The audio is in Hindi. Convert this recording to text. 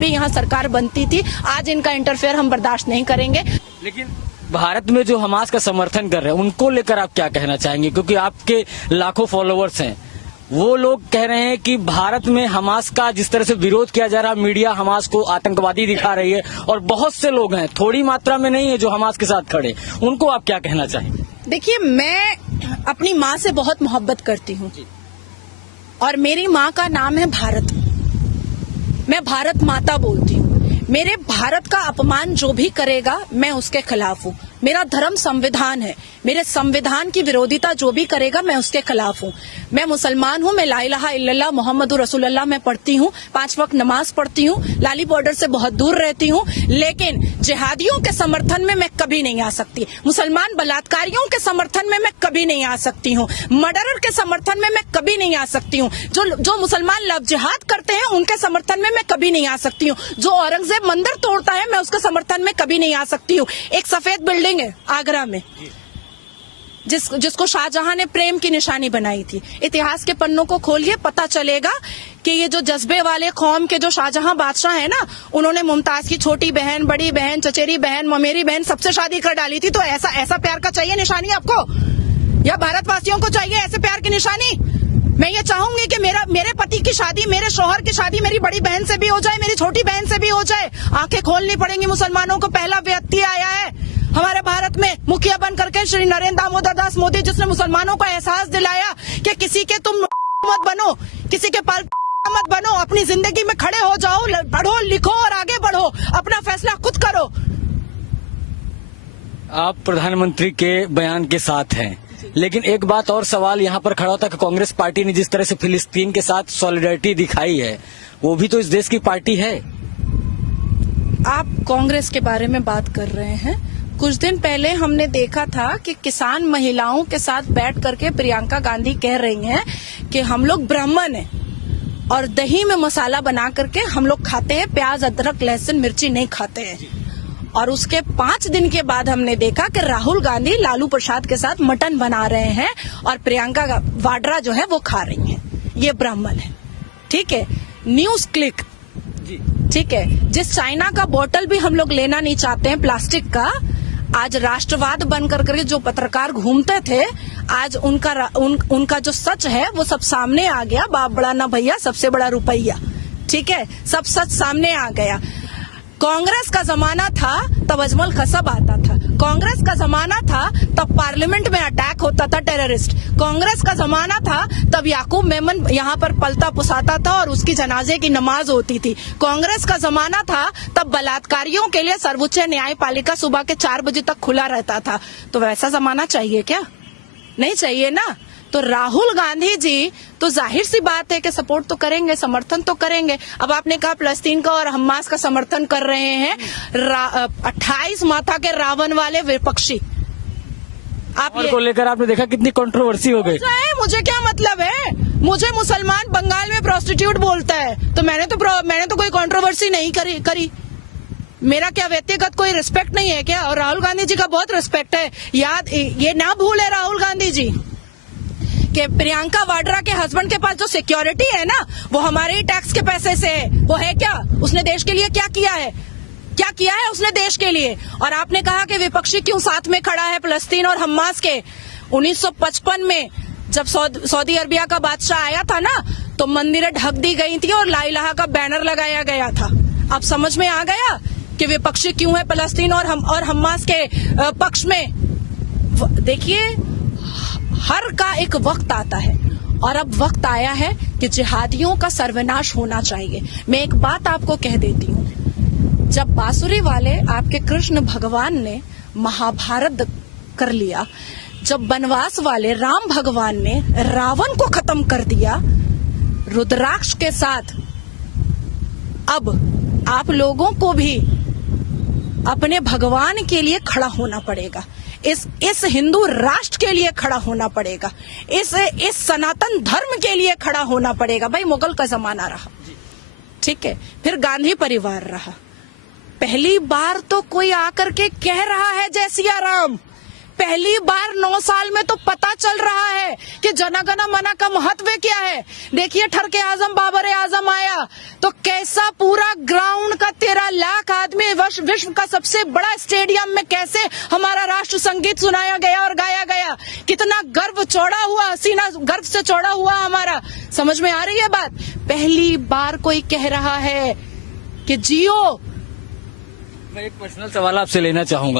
भी यहाँ सरकार बनती थी, आज इनका इंटरफेयर हम बर्दाश्त नहीं करेंगे। लेकिन भारत में जो हमास का समर्थन कर रहे हैं उनको लेकर आप क्या कहना चाहेंगे, क्योंकि आपके लाखों फॉलोअर्स हैं, वो लोग कह रहे हैं कि भारत में हमास का जिस तरह से विरोध किया जा रहा है, मीडिया हमास को आतंकवादी दिखा रही है और बहुत से लोग हैं, थोड़ी मात्रा में नहीं है, जो हमास के साथ खड़े, उनको आप क्या कहना चाहेंगे? देखिए, मैं अपनी माँ से बहुत मोहब्बत करती हूँ और मेरी माँ का नाम है भारत। मैं भारत माता बोलती हूँ। मेरे भारत का अपमान जो भी करेगा मैं उसके खिलाफ हूँ। मेरा धर्म संविधान है, मेरे संविधान की विरोधिता जो भी करेगा मैं उसके खिलाफ हूँ। मैं मुसलमान हूँ, मैं ला इलाहा इल्लल्लाह मोहम्मदुर रसूलुल्लाह मैं पढ़ती हूँ, 5 वक्त नमाज पढ़ती हूँ, लाली बॉर्डर से बहुत दूर रहती हूँ, लेकिन जिहादियों के समर्थन में मैं कभी नहीं आ सकती। मुसलमान बलात्कारियों के समर्थन में मैं कभी नहीं आ सकती हूँ। मर्डरर के समर्थन में मैं कभी नहीं आ सकती हूँ। जो मुसलमान लव जिहाद करते हैं उनके समर्थन में मैं कभी नहीं आ सकती हूँ। जो औरंगजेब मंदिर तोड़ता है मैं उसके समर्थन में कभी नहीं आ सकती हूँ। एक सफेद बिल्डिंग है आगरा में जिसको शाहजहां ने प्रेम की निशानी बनाई थी। इतिहास के पन्नों को खोलिए, पता चलेगा कि ये जो जज्बे वाले कौम के जो शाहजहां बादशाह है ना, उन्होंने मुमताज की छोटी बहन, बड़ी बहन, चचेरी बहन, ममेरी बहन सबसे शादी कर डाली थी। तो ऐसा प्यार का चाहिए निशानी आपको, या भारतवासियों को चाहिए ऐसे प्यार की निशानी? मैं ये चाहूंगी कि मेरे पति की शादी, मेरे शौहर की शादी मेरी बड़ी बहन से भी हो जाए, मेरी छोटी बहन से भी हो जाए। आंखें खोलनी पड़ेंगी मुसलमानों को। पहला व्यक्ति आया है हमारे भारत में मुखिया बन करके, श्री नरेंद्र दामोदर दास मोदी, जिसने मुसलमानों को एहसास दिलाया कि किसी के तुम मत बनो, किसी के पाल मत बनो, अपनी जिंदगी में खड़े हो जाओ, पढ़ो लिखो और आगे बढ़ो, अपना फैसला खुद करो। आप प्रधानमंत्री के बयान के साथ हैं, लेकिन एक बात और सवाल यहाँ पर खड़ा होता है कि कांग्रेस पार्टी ने जिस तरह से फिलिस्तीन के साथ सॉलिडरिटी दिखाई है, वो भी तो इस देश की पार्टी है। आप कांग्रेस के बारे में बात कर रहे हैं। कुछ दिन पहले हमने देखा था कि किसान महिलाओं के साथ बैठ करके प्रियंका गांधी कह रही हैं कि हम लोग ब्राह्मण हैं और दही में मसाला बना करके हम लोग खाते हैं, प्याज अदरक लहसुन मिर्ची नहीं खाते हैं। और उसके 5 दिन के बाद हमने देखा कि राहुल गांधी लालू प्रसाद के साथ मटन बना रहे हैं और प्रियंका वाड्रा जो है वो खा रही हैं। ये ब्राह्मण है, ठीक है। न्यूज क्लिक, ठीक है। जिस चाइना का बोतल भी हम लोग लेना नहीं चाहते हैं प्लास्टिक का, आज राष्ट्रवाद बन करके जो पत्रकार घूमते थे, आज उनका जो सच है वो सब सामने आ गया। बाप बड़ा ना भैया, सबसे बड़ा रुपया, ठीक है। सब सच सामने आ गया। कांग्रेस का जमाना था तब अजमल कसब आता था, कांग्रेस का जमाना था तब पार्लियामेंट में अटैक होता था टेररिस्ट, कांग्रेस का जमाना था तब याकूब मेमन यहाँ पर पलता पुसाता था और उसकी जनाजे की नमाज होती थी, कांग्रेस का जमाना था तब बलात्कारियों के लिए सर्वोच्च न्यायपालिका सुबह के 4 बजे तक खुला रहता था। तो वैसा जमाना चाहिए क्या? नहीं चाहिए ना। तो राहुल गांधी जी तो जाहिर सी बात है कि सपोर्ट तो करेंगे, समर्थन तो करेंगे। अब आपने कहा फलस्तीन का और हमास का समर्थन कर रहे हैं 28 माथा के रावण वाले विपक्षी। आप को लेकर आपने देखा कितनी कंट्रोवर्सी हो गई। मुझे क्या मतलब है? मुझे मुसलमान बंगाल में प्रोस्टिट्यूट बोलता है तो मैंने तो कोई कंट्रोवर्सी नहीं करी। मेरा क्या व्यक्तिगत कोई रिस्पेक्ट नहीं है क्या? और राहुल गांधी जी का बहुत रिस्पेक्ट है। ये ना भूले राहुल गांधी जी कि प्रियंका वाड्रा के हस्बैंड के पास जो सिक्योरिटी है ना, वो हमारे ही टैक्स के पैसे से है। वो है क्या? उसने देश के लिए क्या किया है? क्या किया है उसने देश के लिए? और आपने कहा कि विपक्षी क्यों साथ में खड़ा है फलस्तीन और हमास के? 1955 में जब सऊदी अरबिया का बादशाह आया था ना, तो मंदिरें ढक दी गई थी और ला इलाहा का बैनर लगाया गया था। अब समझ में आ गया कि विपक्षी क्यों है फलस्तीन और हमास के पक्ष में। देखिए, हर का एक वक्त आता है और अब वक्त आया है कि जिहादियों का सर्वनाश होना चाहिए। मैं एक बात आपको कह देती हूँ, जब बांसुरी वाले आपके कृष्ण भगवान ने महाभारत कर लिया, जब वनवास वाले राम भगवान ने रावण को खत्म कर दिया रुद्राक्ष के साथ, अब आप लोगों को भी अपने भगवान के लिए खड़ा होना पड़ेगा। इस हिंदू राष्ट्र के लिए खड़ा होना पड़ेगा। इस सनातन धर्म के लिए खड़ा होना पड़ेगा। भाई, मुगल का जमाना रहा, ठीक है, फिर गांधी परिवार रहा। पहली बार तो कोई आकर के कह रहा है जय सिया राम, पहली बार 9 साल में तो पता चल रहा है कि जनगण मन का महत्व क्या है। देखिए ठरके आजम बाबर आजम आया तो कैसा पूरा ग्राउंड का 13 लाख आदमी विश्व का सबसे बड़ा स्टेडियम में कैसे हमारा राष्ट्र संगीत सुनाया गया और गाया गया। कितना गर्व चौड़ा हुआ, हसीना गर्व से चौड़ा हुआ हमारा। समझ में आ रही है बात। पहली बार कोई कह रहा है कि जियो। मैं एक पर्सनल सवाल आपसे लेना चाहूंगा।